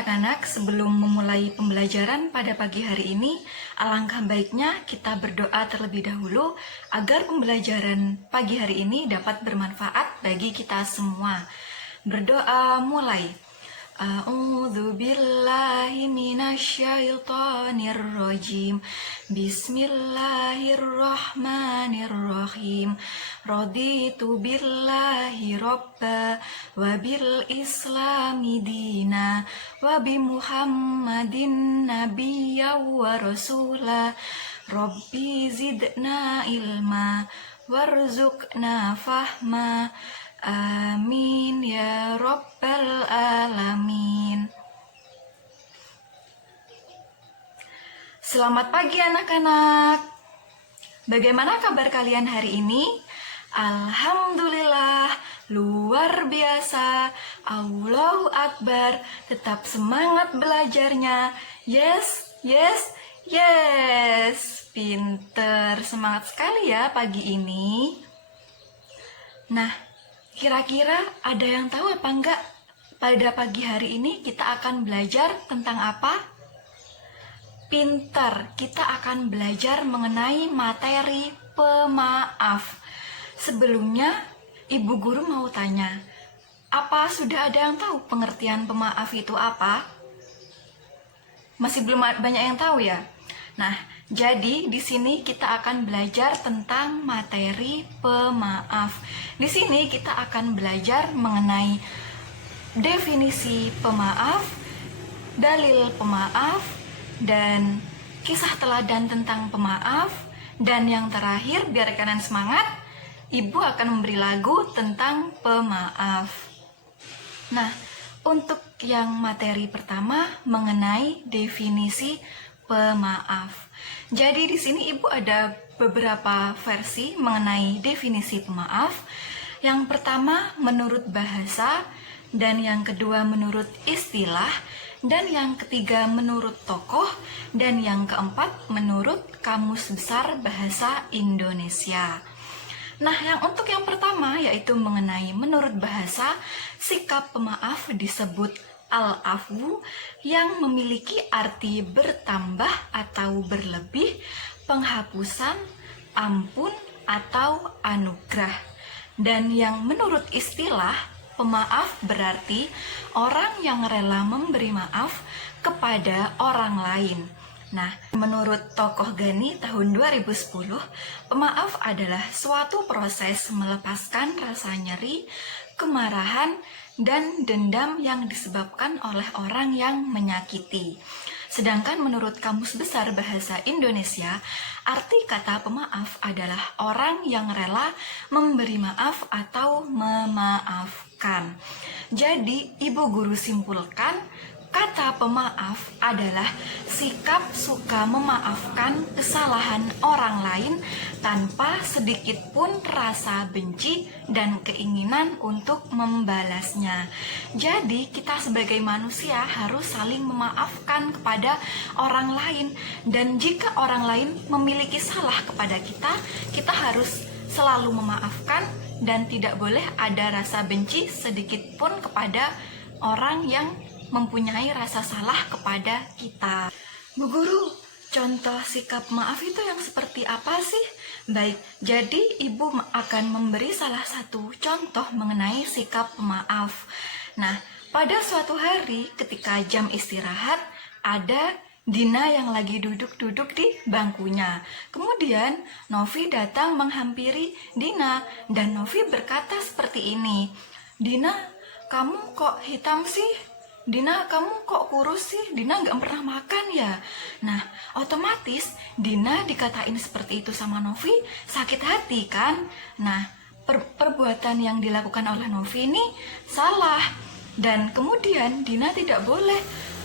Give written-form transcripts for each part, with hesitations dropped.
anak-anak, sebelum memulai pembelajaran pada pagi hari ini, alangkah baiknya kita berdoa terlebih dahulu agar pembelajaran pagi hari ini dapat bermanfaat bagi kita semua. Berdoa mulai. A'udzu billahi minasyaitonir rajim. Bismillahirrahmanirrahim. Raditu billahi robba wa bil islami dina wa bi Muhammadin nabiyya wa rasula. Rabbi zidna ilma warzuqna fahma. Amin ya Rabbal Alamin. Selamat pagi anak-anak. Bagaimana kabar kalian hari ini? Alhamdulillah, luar biasa. Allahu Akbar. Tetap semangat belajarnya. Yes, yes, yes. Pinter, semangat sekali ya pagi ini. Nah, kira-kira ada yang tahu apa enggak? Pada pagi hari ini kita akan belajar tentang apa? Pinter, kita akan belajar mengenai materi pemaaf. Sebelumnya, Ibu Guru mau tanya, apa sudah ada yang tahu pengertian pemaaf itu apa? Masih belum banyak yang tahu ya? Nah, jadi di sini kita akan belajar tentang materi pemaaf. Di sini kita akan belajar mengenai definisi pemaaf, dalil pemaaf, dan kisah teladan tentang pemaaf. Dan yang terakhir, biar kalian semangat, Ibu akan memberi lagu tentang pemaaf. Nah, untuk yang materi pertama mengenai definisi pemaaf. Jadi di sini Ibu ada beberapa versi mengenai definisi pemaaf. Yang pertama menurut bahasa, dan yang kedua menurut istilah, dan yang ketiga menurut tokoh, dan yang keempat menurut Kamus Besar Bahasa Indonesia. Nah, untuk yang pertama yaitu mengenai menurut bahasa, sikap pemaaf disebut al-afwu yang memiliki arti bertambah atau berlebih, penghapusan, ampun, atau anugerah. Dan yang menurut istilah, pemaaf berarti orang yang rela memberi maaf kepada orang lain. Nah, menurut tokoh Gani tahun 2010, pemaaf adalah suatu proses melepaskan rasa nyeri, kemarahan, dan dendam yang disebabkan oleh orang yang menyakiti. Sedangkan menurut Kamus Besar Bahasa Indonesia, arti kata pemaaf adalah orang yang rela memberi maaf atau memaafkan. Jadi, Ibu Guru simpulkan, kata pemaaf adalah sikap suka memaafkan kesalahan orang lain tanpa sedikit pun rasa benci dan keinginan untuk membalasnya. Jadi kita sebagai manusia harus saling memaafkan kepada orang lain, dan jika orang lain memiliki salah kepada kita, kita harus selalu memaafkan dan tidak boleh ada rasa benci sedikit pun kepada orang yang mempunyai rasa salah kepada kita. Bu Guru, contoh sikap maaf itu yang seperti apa sih? Baik, jadi Ibu akan memberi salah satu contoh mengenai sikap maaf. Nah, pada suatu hari ketika jam istirahat, ada Dina yang lagi duduk-duduk di bangkunya. Kemudian Novi datang menghampiri Dina dan Novi berkata seperti ini, "Dina, kamu kok hitam sih? Dina, kamu kok kurus sih? Dina nggak pernah makan ya?" Nah, otomatis Dina dikatain seperti itu sama Novi, sakit hati kan? Nah, perbuatan yang dilakukan oleh Novi ini salah. Dan kemudian Dina tidak boleh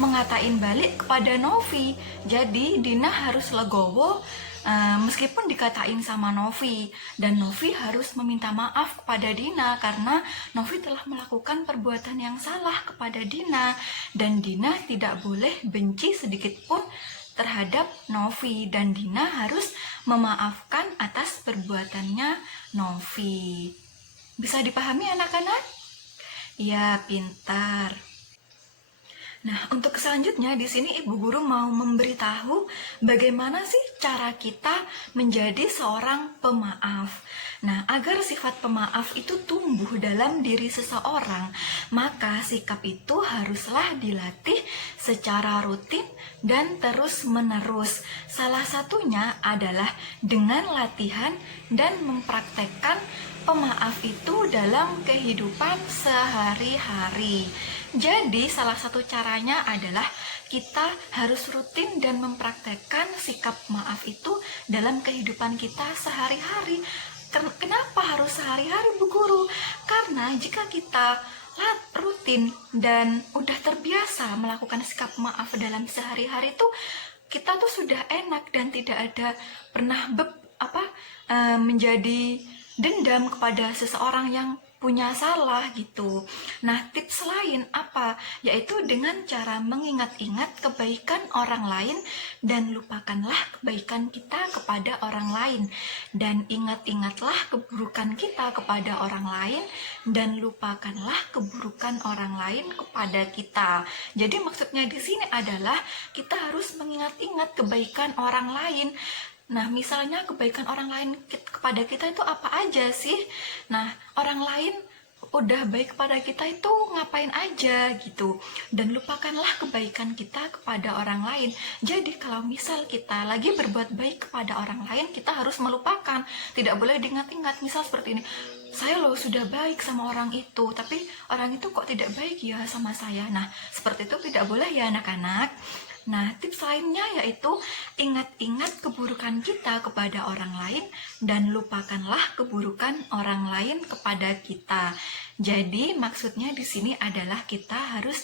mengatain balik kepada Novi. Jadi Dina harus legowo meskipun dikatain sama Novi, dan Novi harus meminta maaf kepada Dina karena Novi telah melakukan perbuatan yang salah kepada Dina, dan Dina tidak boleh benci sedikit pun terhadap Novi, dan Dina harus memaafkan atas perbuatannya Novi. Bisa dipahami anak-anak? Ya, pintar. Nah, untuk selanjutnya di sini Ibu Guru mau memberitahu bagaimana sih cara kita menjadi seorang pemaaf. Nah, agar sifat pemaaf itu tumbuh dalam diri seseorang, maka sikap itu haruslah dilatih secara rutin dan terus-menerus. Salah satunya adalah dengan latihan dan mempraktekkan pemaaf itu dalam kehidupan sehari-hari. Jadi salah satu caranya adalah kita harus rutin dan mempraktekkan sikap maaf itu dalam kehidupan kita sehari-hari. Kenapa harus sehari-hari, Bu Guru? Karena jika kita rutin dan udah terbiasa melakukan sikap maaf dalam sehari-hari itu, kita tuh sudah enak dan tidak ada pernah menjadi dendam kepada seseorang yang punya salah gitu. Nah, tips lain apa? Yaitu dengan cara mengingat-ingat kebaikan orang lain dan lupakanlah kebaikan kita kepada orang lain. Dan ingat-ingatlah keburukan kita kepada orang lain dan lupakanlah keburukan orang lain kepada kita. Jadi maksudnya di sini adalah kita harus mengingat-ingat kebaikan orang lain. Nah, misalnya kebaikan orang lain kepada kita itu apa aja sih? Nah, orang lain udah baik kepada kita itu ngapain aja gitu. Dan lupakanlah kebaikan kita kepada orang lain. Jadi kalau misal kita lagi berbuat baik kepada orang lain, kita harus melupakan. Tidak boleh diingat-ingat. Misal seperti ini, saya loh sudah baik sama orang itu, tapi orang itu kok tidak baik ya sama saya. Nah, seperti itu tidak boleh ya anak-anak. Nah, tips lainnya yaitu ingat-ingat keburukan kita kepada orang lain dan lupakanlah keburukan orang lain kepada kita. Jadi, maksudnya di sini adalah kita harus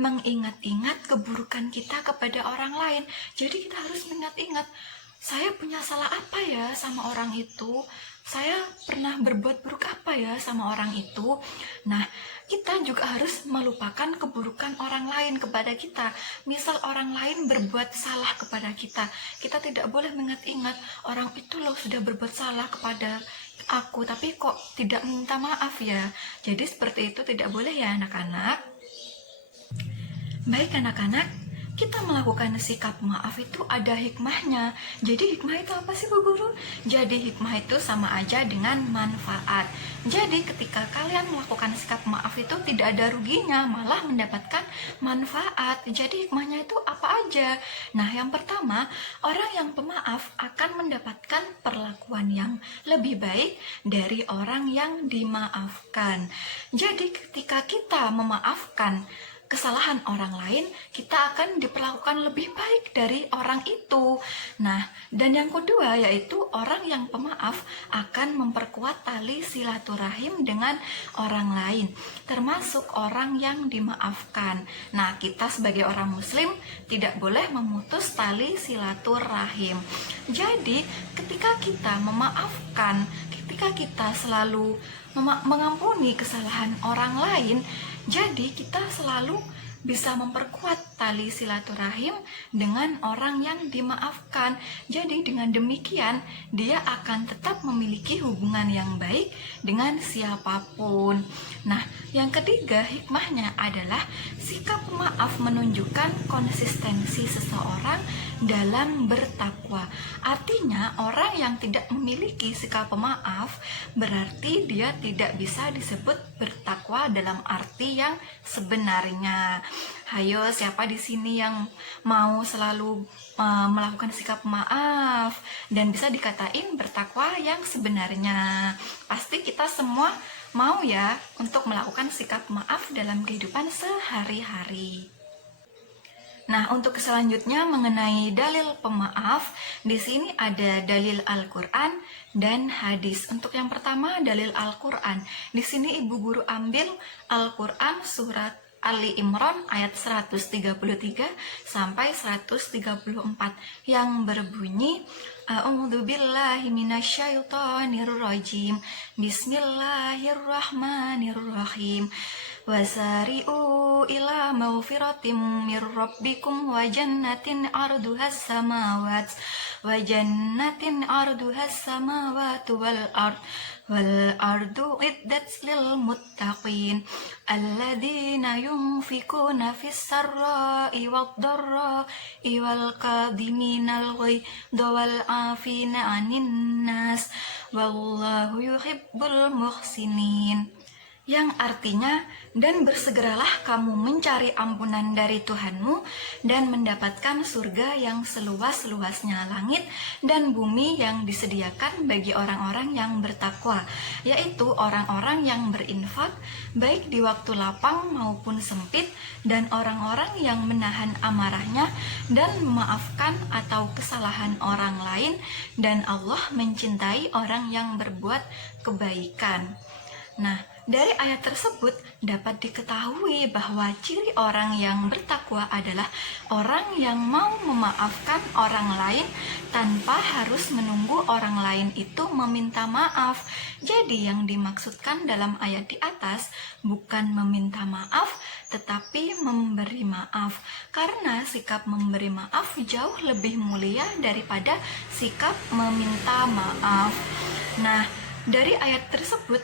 mengingat-ingat keburukan kita kepada orang lain. Jadi, kita harus mengingat-ingat, saya punya salah apa ya sama orang itu? Saya pernah berbuat buruk apa ya sama orang itu? Nah, kita juga harus melupakan keburukan orang lain kepada kita. Misal orang lain berbuat salah kepada kita, kita tidak boleh mengingat-ingat, orang itu loh sudah berbuat salah kepada aku, tapi kok tidak minta maaf ya. Jadi seperti itu tidak boleh ya anak-anak. Baik anak-anak, kita melakukan sikap maaf itu ada hikmahnya. Jadi hikmah itu apa sih Bu Guru? Jadi hikmah itu sama aja dengan manfaat. Jadi ketika kalian melakukan sikap maaf itu tidak ada ruginya, malah mendapatkan manfaat. Jadi hikmahnya itu apa aja? Nah, yang pertama, orang yang pemaaf akan mendapatkan perlakuan yang lebih baik dari orang yang dimaafkan. Jadi ketika kita memaafkan kesalahan orang lain, kita akan diperlakukan lebih baik dari orang itu. Nah, dan yang kedua yaitu orang yang pemaaf akan memperkuat tali silaturahim dengan orang lain, termasuk orang yang dimaafkan. Nah, kita sebagai orang muslim tidak boleh memutus tali silaturahim. Jadi, ketika kita memaafkan, ketika kita selalu mengampuni kesalahan orang lain, jadi kita selalu bisa memperkuat tali silaturahim dengan orang yang dimaafkan. Jadi dengan demikian dia akan tetap memiliki hubungan yang baik dengan siapapun. Nah, yang ketiga hikmahnya adalah sikap maaf menunjukkan konsistensi seseorang dalam bertakwa. Artinya orang yang tidak memiliki sikap pemaaf berarti dia tidak bisa disebut bertakwa dalam arti yang sebenarnya. Hayo, siapa di sini yang mau selalu melakukan sikap maaf dan bisa dikatain bertakwa yang sebenarnya? Pasti kita semua mau ya untuk melakukan sikap maaf dalam kehidupan sehari-hari. Nah, untuk selanjutnya mengenai dalil pemaaf, di sini ada dalil Al-Qur'an dan hadis. Untuk yang pertama dalil Al-Qur'an. Di sini Ibu Guru ambil Al-Qur'an surat Ali Imran ayat 133 sampai 134 yang berbunyi A'udzubillahi minasyaitonirrajim. Bismillahirrahmanirrahim. Wasari'u ila maghfiratim mir rabbikum wa jannatin arduhas samawat wa jannatin arduhas samawati wal ardu iddat lil muttaqin alladzina yunfikuna fis sarra'i wad dharra'i wal qadiminal ghaidha wal 'afina 'anin nas wallahu yuhibbul muhsinin, yang artinya, dan bersegeralah kamu mencari ampunan dari Tuhanmu dan mendapatkan surga yang seluas-luasnya langit dan bumi yang disediakan bagi orang-orang yang bertakwa, yaitu orang-orang yang berinfak baik di waktu lapang maupun sempit, dan orang-orang yang menahan amarahnya dan memaafkan atau kesalahan orang lain, dan Allah mencintai orang yang berbuat kebaikan. Nah, dari ayat tersebut dapat diketahui bahwa ciri orang yang bertakwa adalah orang yang mau memaafkan orang lain tanpa harus menunggu orang lain itu meminta maaf. Jadi yang dimaksudkan dalam ayat di atas bukan meminta maaf, tetapi memberi maaf. Karena sikap memberi maaf jauh lebih mulia daripada sikap meminta maaf. Nah, dari ayat tersebut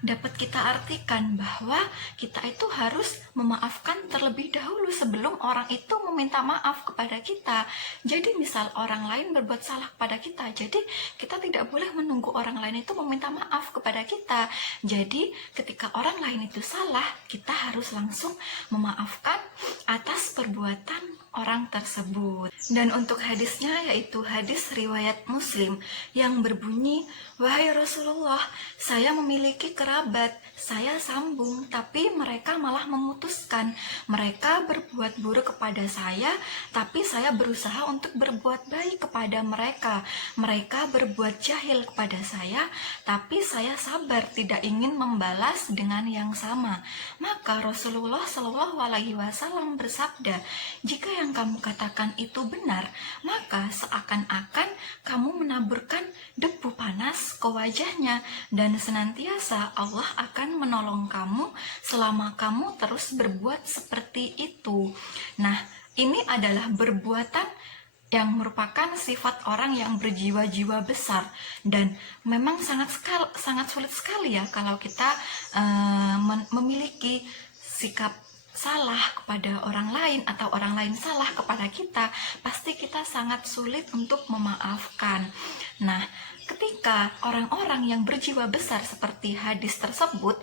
dapat kita artikan bahwa kita itu harus memaafkan terlebih dahulu sebelum orang itu meminta maaf kepada kita. Jadi misal orang lain berbuat salah kepada kita, jadi kita tidak boleh menunggu orang lain itu meminta maaf kepada kita. Jadi ketika orang lain itu salah, kita harus langsung memaafkan atas perbuatan orang tersebut. Dan untuk hadisnya yaitu hadis riwayat Muslim yang berbunyi, "Wahai Rasulullah, saya memiliki kerabat, saya sambung, tapi mereka malah memutuskan. Mereka berbuat buruk kepada saya, tapi saya berusaha untuk berbuat baik kepada mereka. Mereka berbuat jahil kepada saya, tapi saya sabar tidak ingin membalas dengan yang sama." Maka Rasulullah Shallallahu Alaihi Wasallam bersabda, "Jika yang kamu katakan itu benar, maka seakan-akan kamu menaburkan debu panas ke wajahnya, dan senantiasa Allah akan menolong kamu selama kamu terus berbuat seperti itu." Nah, ini adalah perbuatan yang merupakan sifat orang yang berjiwa-jiwa besar, dan memang sangat sulit sekali ya kalau kita memiliki sikap salah kepada orang lain atau orang lain salah kepada kita, pasti kita sangat sulit untuk memaafkan. Nah, ketika orang-orang yang berjiwa besar seperti hadis tersebut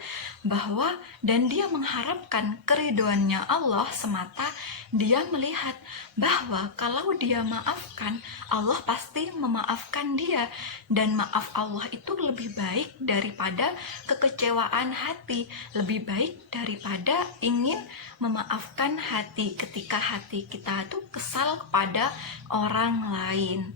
bahwa dan dia mengharapkan keridhoannya Allah semata, dia melihat bahwa kalau dia maafkan, Allah pasti memaafkan dia, dan maaf Allah itu lebih baik daripada kekecewaan hati, lebih baik daripada ingin memaafkan hati ketika hati kita tuh kesal kepada orang lain.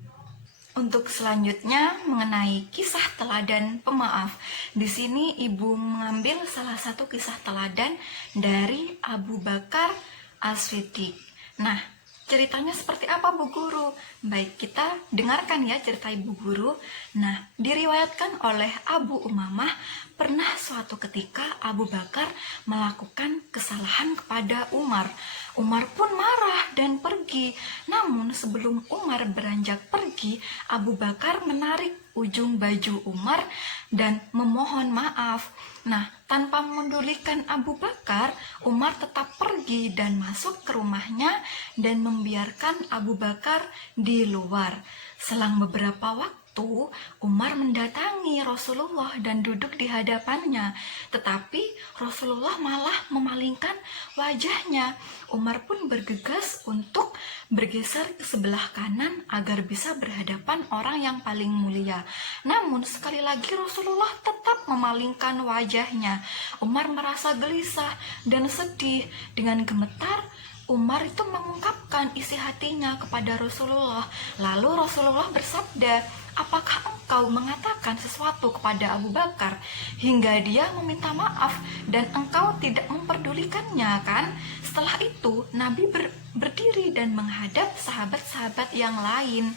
Untuk selanjutnya mengenai kisah teladan pemaaf. Di sini ibu mengambil salah satu kisah teladan dari Abu Bakar As-Siddiq. Nah, ceritanya seperti apa Bu Guru? Baik, kita dengarkan ya cerita Ibu Guru. Nah, diriwayatkan oleh Abu Umamah, pernah suatu ketika Abu Bakar melakukan kesalahan kepada Umar. Umar pun marah dan pergi. Namun sebelum Umar beranjak pergi, Abu Bakar menarik ujung baju Umar dan memohon maaf. Nah, tanpa memedulikan Abu Bakar, Umar tetap pergi dan masuk ke rumahnya dan membiarkan Abu Bakar di luar. Selang beberapa waktu, Umar mendatangi Rasulullah dan duduk di hadapannya, tetapi Rasulullah malah memalingkan wajahnya. Umar pun bergegas untuk bergeser ke sebelah kanan agar bisa berhadapan orang yang paling mulia. Namun sekali lagi Rasulullah tetap memalingkan wajahnya. Umar merasa gelisah dan sedih. Dengan gemetar, Umar itu mengungkapkan isi hatinya kepada Rasulullah. Lalu Rasulullah bersabda, "Apakah engkau mengatakan sesuatu kepada Abu Bakar hingga dia meminta maaf dan engkau tidak memperdulikannya, kan?" Setelah itu Nabi berdiri dan menghadap sahabat-sahabat yang lain.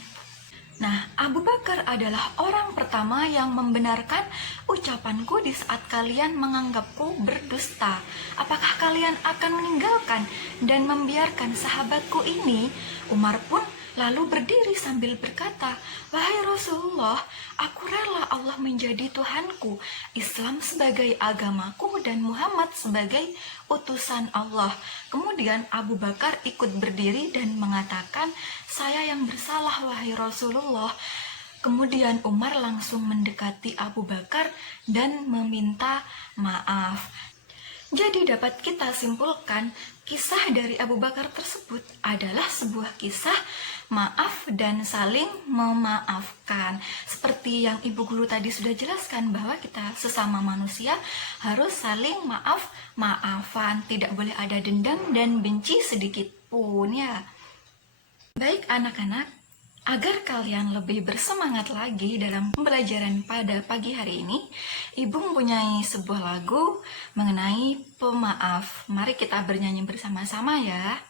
Nah, Abu Bakar adalah orang pertama yang membenarkan ucapanku di saat kalian menganggapku berdusta. Apakah kalian akan meninggalkan dan membiarkan sahabatku ini? Umar pun lalu berdiri sambil berkata, "Wahai Rasulullah, aku rela Allah menjadi Tuhanku, Islam sebagai agamaku, dan Muhammad sebagai utusan Allah." Kemudian Abu Bakar ikut berdiri dan mengatakan, "Saya yang bersalah, wahai Rasulullah." Kemudian Umar langsung mendekati Abu Bakar dan meminta maaf. Jadi dapat kita simpulkan, kisah dari Abu Bakar tersebut adalah sebuah kisah maaf dan saling memaafkan. Seperti yang Ibu Guru tadi sudah jelaskan, bahwa kita sesama manusia harus saling maaf-maafan, tidak boleh ada dendam dan benci sedikit pun ya. Baik anak-anak, agar kalian lebih bersemangat lagi dalam pembelajaran pada pagi hari ini, Ibu mempunyai sebuah lagu mengenai pemaaf. Mari kita bernyanyi bersama-sama ya.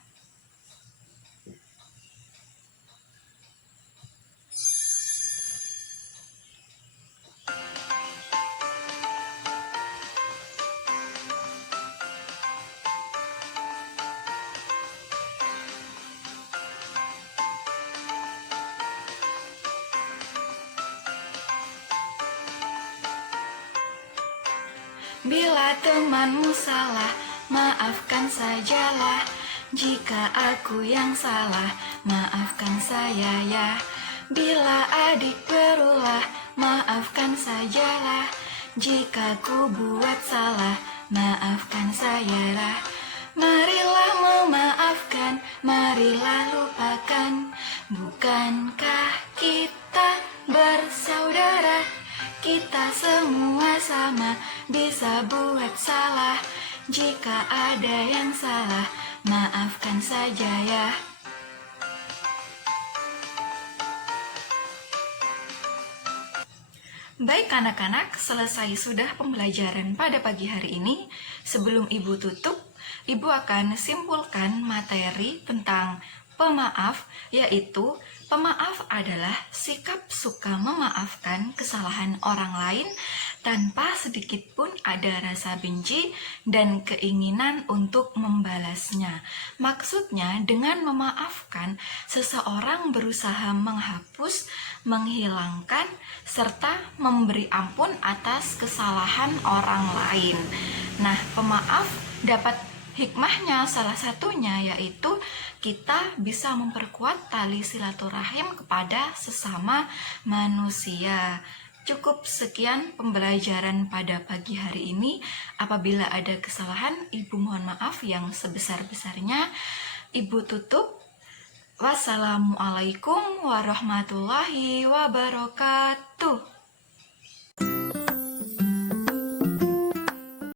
Bila temanmu salah, maafkan sajalah. Jika aku yang salah, maafkan saya ya. Bila adik berulah, maafkan sajalah. Jika ku buat salah, maafkan saya lah. Marilah memaafkan, marilah lupakan. Bukankah kita bersaudara? Kita semua sama, bisa buat salah. Jika ada yang salah, maafkan saja ya. Baik anak-anak, selesai sudah pembelajaran pada pagi hari ini. Sebelum Ibu tutup, Ibu akan simpulkan materi tentang pemaaf, yaitu pemaaf adalah sikap suka memaafkan kesalahan orang lain tanpa sedikit pun ada rasa benci dan keinginan untuk membalasnya. Maksudnya, dengan memaafkan, seseorang berusaha menghapus, menghilangkan, serta memberi ampun atas kesalahan orang lain. Nah, pemaaf dapat hikmahnya salah satunya yaitu kita bisa memperkuat tali silaturahim kepada sesama manusia. Cukup sekian pembelajaran pada pagi hari ini. Apabila ada kesalahan, Ibu mohon maaf yang sebesar-besarnya. Ibu tutup. Wassalamualaikum warahmatullahi wabarakatuh.